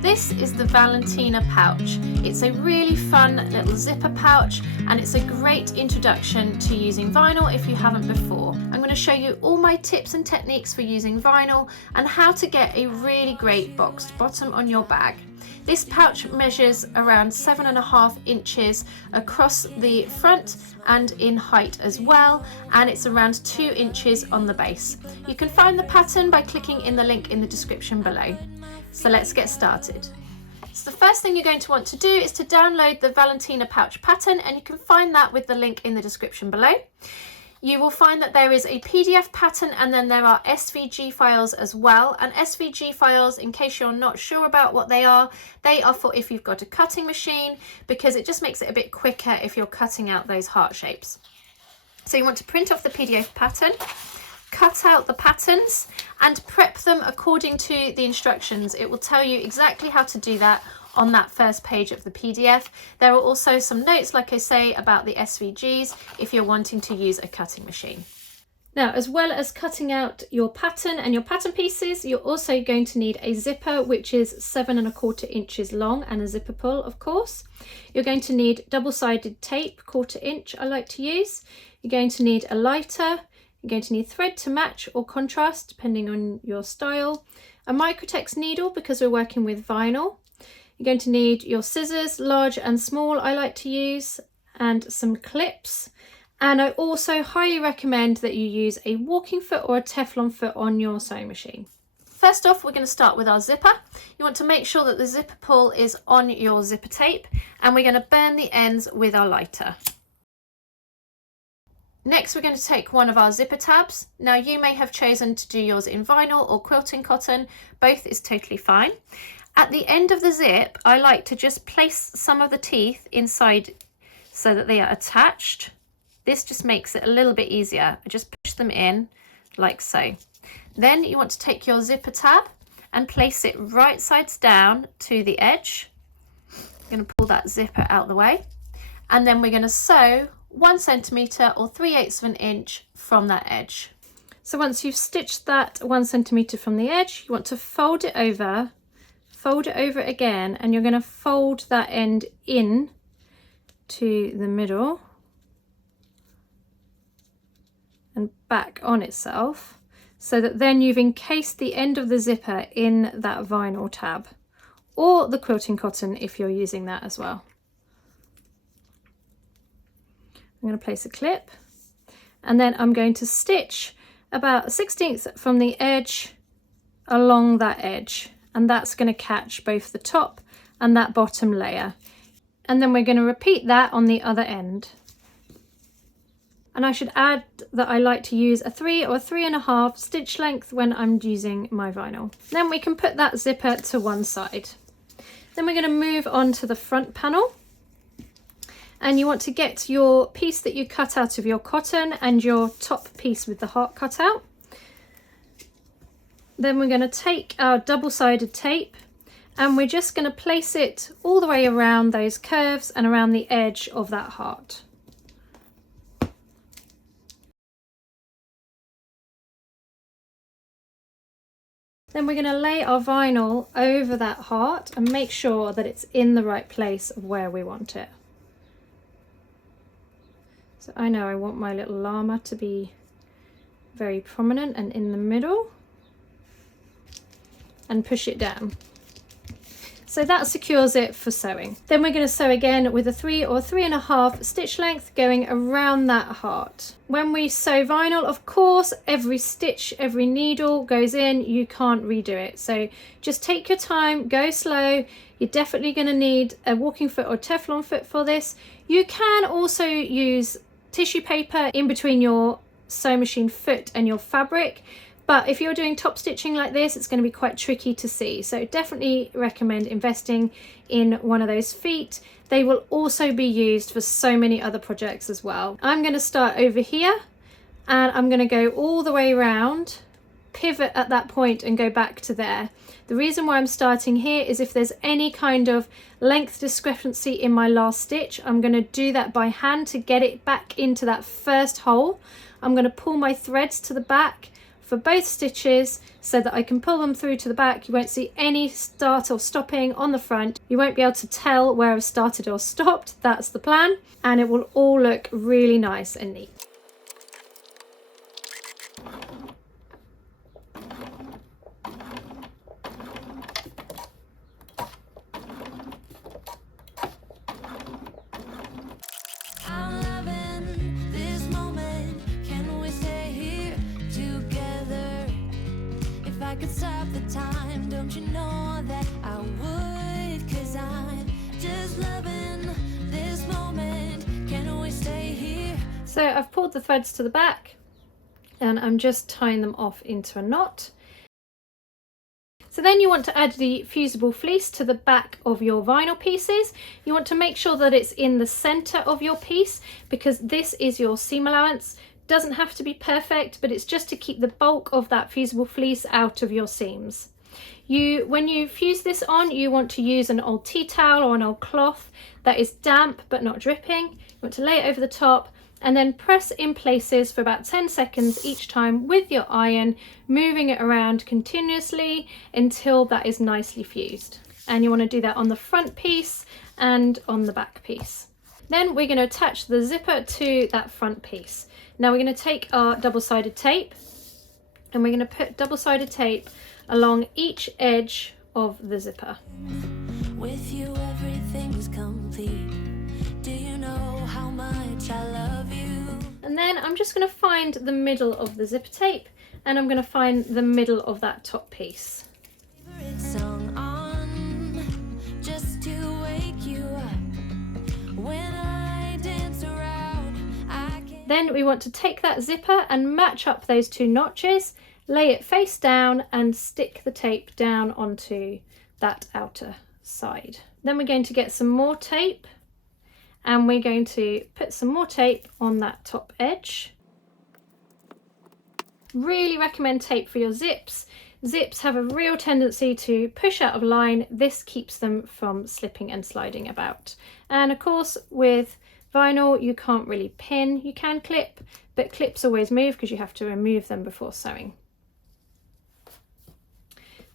This is the Valentina Pouch. It's a really fun little zipper pouch and it's a great introduction to using vinyl if you haven't before. I'm going to show you all my tips and techniques for using vinyl and how to get a really great boxed bottom on your bag. This pouch measures around 7.5 inches across the front and in height as well, and it's around 2 inches on the base. You can find the pattern by clicking in the link in the description below. So let's get started. So the first thing you're going to want to do is to download the Valentina Pouch pattern, and you can find that with the link in the description below. You will find that there is a PDF pattern and then there are SVG files as well. And SVG files, in case you're not sure about what they are for if you've got a cutting machine, because it just makes it a bit quicker if you're cutting out those heart shapes. So you want to print off the PDF pattern, cut out the patterns and prep them according to the instructions. It will tell you exactly how to do that on that first page of the PDF. There are also some notes, like I say, about the SVGs if you're wanting to use a cutting machine. Now, as well as cutting out your pattern and your pattern pieces, you're also going to need a zipper, which is 7.25 inches long, and a zipper pull, of course. You're going to need double-sided tape, 1/4 inch I like to use. You're going to need a lighter. You're going to need thread to match or contrast, depending on your style. A Microtex needle, because we're working with vinyl. You're going to need your scissors, large and small I like to use, and some clips. And I also highly recommend that you use a walking foot or a Teflon foot on your sewing machine. First off, we're going to start with our zipper. You want to make sure that the zipper pull is on your zipper tape, and we're going to burn the ends with our lighter. Next, we're going to take one of our zipper tabs. Now, you may have chosen to do yours in vinyl or quilting cotton. Both is totally fine. At the end of the zip, I like to just place some of the teeth inside so that they are attached. This just makes it a little bit easier. I just push them in like so. Then you want to take your zipper tab and place it right sides down to the edge. I'm going to pull that zipper out the way. And then we're going to sew 1 centimetre or 3/8 of an inch from that edge. So once you've stitched that 1 centimetre from the edge, you want to fold it over again, and you're going to fold that end in to the middle and back on itself, so that then you've encased the end of the zipper in that vinyl tab, or the quilting cotton if you're using that as well. I'm going to place a clip, and then I'm going to stitch about 1/16 from the edge along that edge, and that's going to catch both the top and that bottom layer. And then we're going to repeat that on the other end. And I should add that I like to use a 3 or 3.5 stitch length when I'm using my vinyl. Then we can put that zipper to one side. Then we're going to move on to the front panel. And you want to get your piece that you cut out of your cotton and your top piece with the heart cut out. Then we're going to take our double-sided tape and we're just going to place it all the way around those curves and around the edge of that heart. Then we're going to lay our vinyl over that heart and make sure that it's in the right place of where we want it. So I know I want my little llama to be very prominent and in the middle, and push it down. So that secures it for sewing. Then we're going to sew again with a 3 or 3.5 stitch length going around that heart. When we sew vinyl, of course, every stitch, every needle goes in. You can't redo it. So just take your time, go slow. You're definitely going to need a walking foot or Teflon foot for this. You can also use tissue paper in between your sewing machine foot and your fabric. But if you're doing top stitching like this, it's going to be quite tricky to see. So definitely recommend investing in one of those feet. They will also be used for so many other projects as well. I'm going to start over here and I'm going to go all the way around, pivot at that point and go back to there. The reason why I'm starting here is if there's any kind of length discrepancy in my last stitch, I'm going to do that by hand to get it back into that first hole. I'm going to pull my threads to the back, for both stitches so that I can pull them through to the back. You won't see any start or stopping on the front. You won't be able to tell where I've started or stopped. That's the plan, and it will all look really nice and neat. I could stop the time, don't you know that I would? 'Cause I'm just loving this moment. Can we stay here? So I've pulled the threads to the back and I'm just tying them off into a knot. So then you want to add the fusible fleece to the back of your vinyl pieces. You want to make sure that it's in the center of your piece because this is your seam allowance. Doesn't have to be perfect, but it's just to keep the bulk of that fusible fleece out of your seams. When you fuse this on, you want to use an old tea towel or an old cloth that is damp but not dripping. You want to lay it over the top and then press in places for about 10 seconds each time with your iron, moving it around continuously until that is nicely fused. And you want to do that on the front piece and on the back piece. Then we're going to attach the zipper to that front piece. Now we're going to take our double-sided tape and we're going to put double-sided tape along each edge of the zipper. With you everything's complete. Do you know how much I love you? And then I'm just going to find the middle of the zipper tape and I'm going to find the middle of that top piece. Favorite song on, just to wake you up. When I dance around, then we want to take that zipper and match up those two notches, lay it face down and stick the tape down onto that outer side. Then we're going to get some more tape and we're going to put some more tape on that top edge. Really recommend tape for your zips. Zips have a real tendency to push out of line. This keeps them from slipping and sliding about. And of course with vinyl you can't really pin, you can clip, but clips always move because you have to remove them before sewing.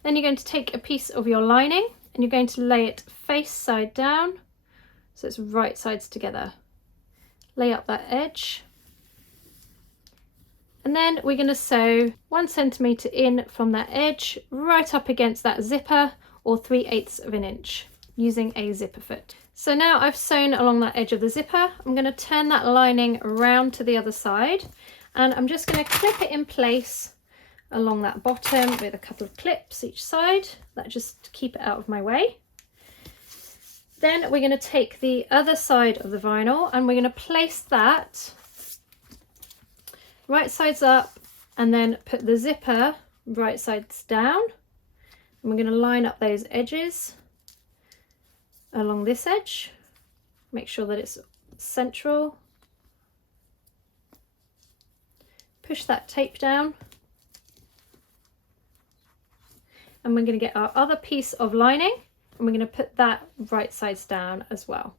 Then you're going to take a piece of your lining and you're going to lay it face side down so it's right sides together. Lay up that edge and then we're going to sew 1 centimetre in from that edge right up against that zipper or 3/8 of an inch using a zipper foot. So now I've sewn along that edge of the zipper. I'm going to turn that lining around to the other side and I'm just going to clip it in place along that bottom with a couple of clips each side, that just to keep it out of my way. Then we're going to take the other side of the vinyl and we're going to place that right sides up and then put the zipper right sides down. And we're going to line up those edges along this edge, make sure that it's central, push that tape down and we're going to get our other piece of lining and we're going to put that right sides down as well.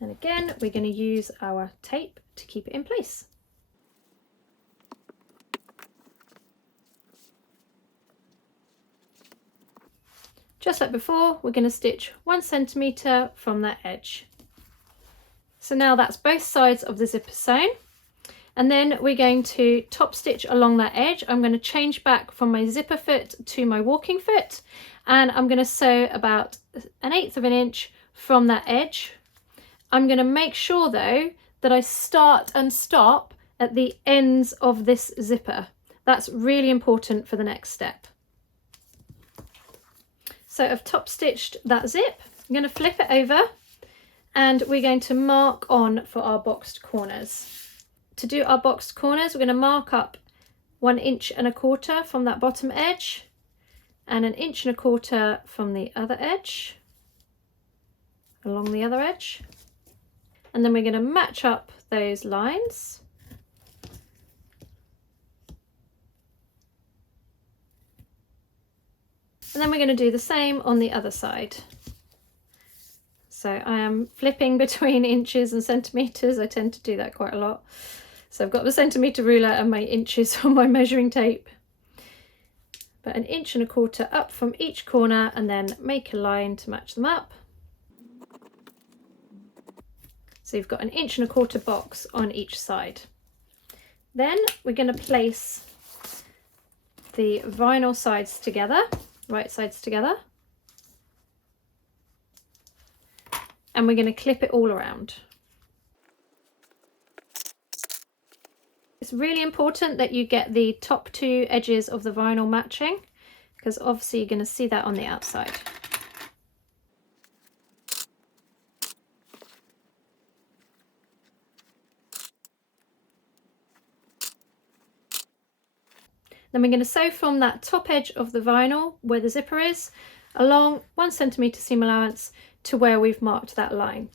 And again we're going to use our tape to keep it in place. Just like before, we're going to stitch 1 centimetre from that edge. So now that's both sides of the zipper sewn. And then we're going to top stitch along that edge. I'm going to change back from my zipper foot to my walking foot. And I'm going to sew about 1/8 of an inch from that edge. I'm going to make sure though that I start and stop at the ends of this zipper. That's really important for the next step. So I've top stitched that zip. I'm going to flip it over and we're going to mark on for our boxed corners. To do our boxed corners, we're going to mark up 1.25 inches from that bottom edge and 1.25 inches from the other edge, along the other edge. And then we're going to match up those lines. And then we're going to do the same on the other side. So I am flipping between inches and centimetres. I tend to do that quite a lot. So I've got the centimetre ruler and my inches on my measuring tape. But 1.25 inches up from each corner and then make a line to match them up. So you've got 1.25 inch box on each side. Then we're going to place the vinyl sides together, right sides together. And we're going to clip it all around. It's really important that you get the top 2 edges of the vinyl matching, because obviously you're going to see that on the outside. Then we're going to sew from that top edge of the vinyl where the zipper is along 1 centimetre seam allowance to where we've marked that line.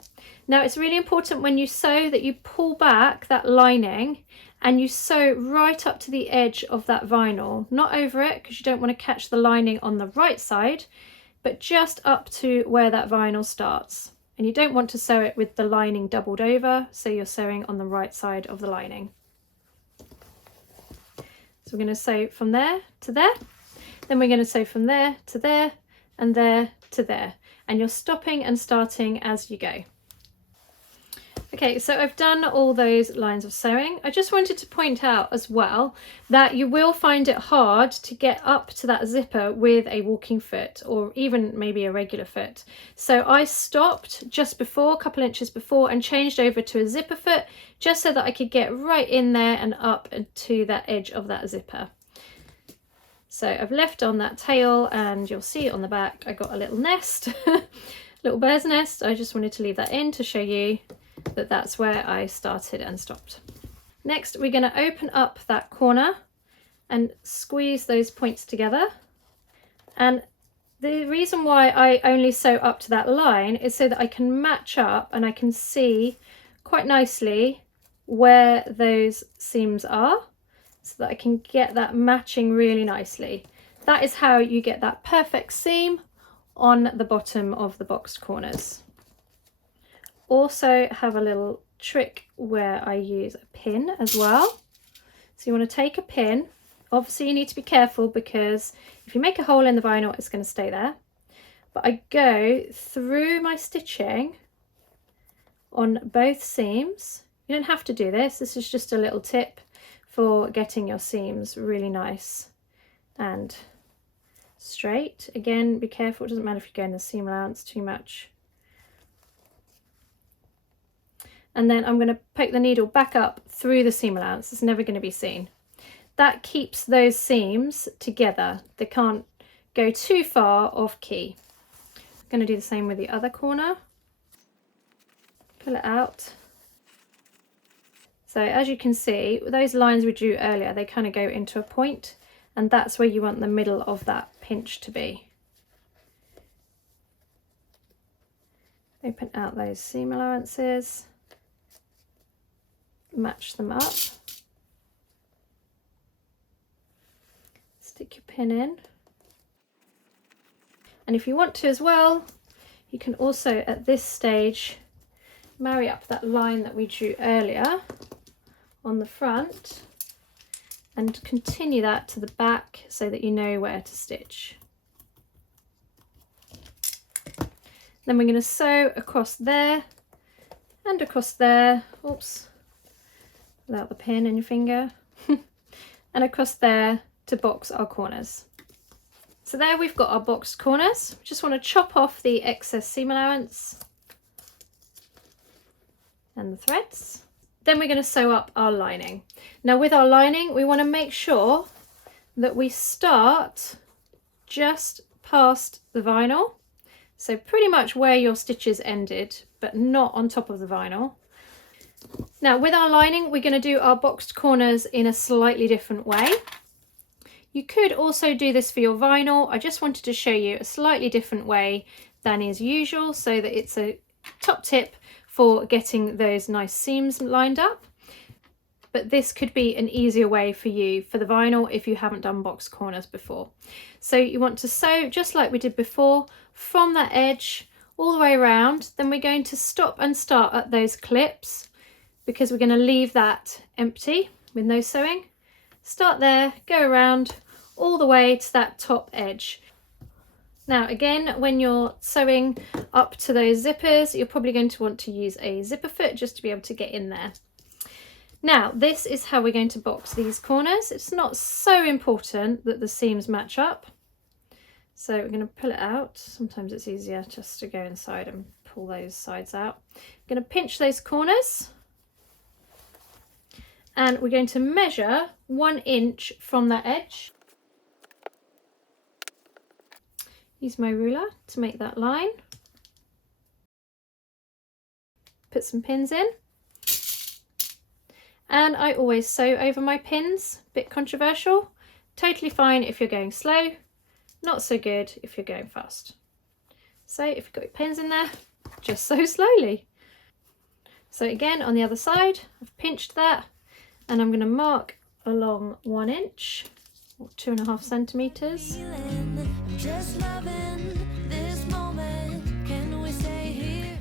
Now it's really important when you sew that you pull back that lining and you sew right up to the edge of that vinyl, not over it because you don't want to catch the lining on the right side, but just up to where that vinyl starts. And you don't want to sew it with the lining doubled over, so you're sewing on the right side of the lining. So we're going to sew from there to there, then we're going to sew from there to there and there to there, and you're stopping and starting as you go. Okay, so I've done all those lines of sewing. I just wanted to point out as well that you will find it hard to get up to that zipper with a walking foot or even maybe a regular foot. So I stopped just before, a couple inches before, and changed over to a zipper foot just so that I could get right in there and up to that edge of that zipper. So I've left on that tail, and you'll see on the back I got a little nest, little bird's nest. I just wanted to leave that in to show you that that's where I started and stopped. Next, we're going to open up that corner and squeeze those points together. And the reason why I only sew up to that line is so that I can match up and I can see quite nicely where those seams are, so that I can get that matching really nicely. That is how you get that perfect seam on the bottom of the boxed corners. Also have a little trick where I use a pin as well. So you want to take a pin. Obviously you need to be careful because if you make a hole in the vinyl, it's going to stay there. But I go through my stitching on both seams. You don't have to do this. This is just a little tip for getting your seams really nice and straight. Again, be careful. It doesn't matter if you go in the seam allowance too much. And then I'm going to poke the needle back up through the seam allowance. It's never going to be seen. That keeps those seams together. They can't go too far off key. I'm going to do the same with the other corner. Pull it out. So as you can see, those lines we drew earlier, they kind of go into a point, and that's where you want the middle of that pinch to be. Open out those seam allowances. Match them up, stick your pin in, and if you want to as well, you can also at this stage marry up that line that we drew earlier on the front and continue that to the back so that you know where to stitch. Then we're going to sew across there and across there. Oops. Without the pin in your finger, and across there to box our corners. So there we've got our boxed corners. Just want to chop off the excess seam allowance and the threads. Then we're going to sew up our lining. Now with our lining, we want to make sure that we start just past the vinyl. So pretty much where your stitches ended, but not on top of the vinyl. Now with our lining, we're going to do our boxed corners in a slightly different way. You could also do this for your vinyl. I just wanted to show you a slightly different way than is usual so that it's a top tip for getting those nice seams lined up. But this could be an easier way for you for the vinyl if you haven't done boxed corners before. So you want to sew just like we did before from that edge all the way around. Then we're going to stop and start at those clips because we're going to leave that empty with no sewing. Start there, go around all the way to that top edge. Now again, when you're sewing up to those zippers, you're probably going to want to use a zipper foot just to be able to get in there. Now this is how we're going to box these corners. It's not so important that the seams match up. So we're going to pull it out. Sometimes it's easier just to go inside and pull those sides out. I'm going to pinch those corners. And we're going to measure 1 inch from that edge. Use my ruler to make that line. Put some pins in. And I always sew over my pins. Bit controversial. Totally fine if you're going slow. Not so good if you're going fast. So if you've got your pins in there, just sew slowly. So again, on the other side, I've pinched that and I'm going to mark along 1 inch or 2.5 centimeters.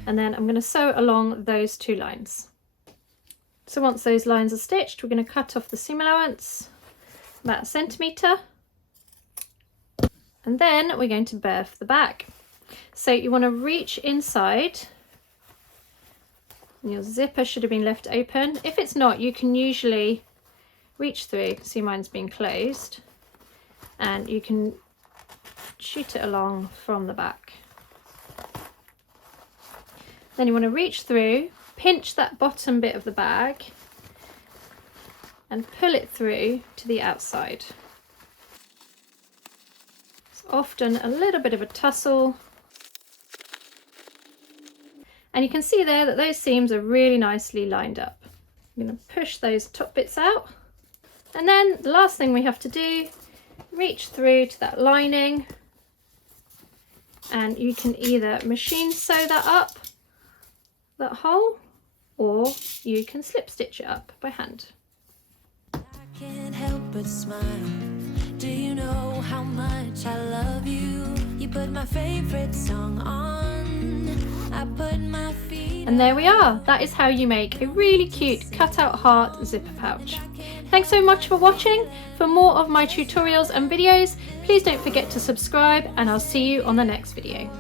And then I'm going to sew along those 2 lines. So once those lines are stitched, we're going to cut off the seam allowance, about 1 centimetre. And then we're going to berth the back. So you want to reach inside. Your zipper should have been left open. If it's not, you can usually reach through. See, mine's been closed. And you can shoot it along from the back. Then you want to reach through, pinch that bottom bit of the bag and pull it through to the outside. It's often a little bit of a tussle. And you can see there that those seams are really nicely lined up. I'm going to push those top bits out. And then the last thing we have to do, reach through to that lining. And you can either machine sew that up, that hole, or you can slip stitch it up by hand. I can't help but smile. Do you know how much I love you? You put my favorite song on. I put my feet. And there we are. That is how you make a really cute cutout heart zipper pouch. Thanks so much for watching. For more of my tutorials and videos, please don't forget to subscribe, and I'll see you on the next video.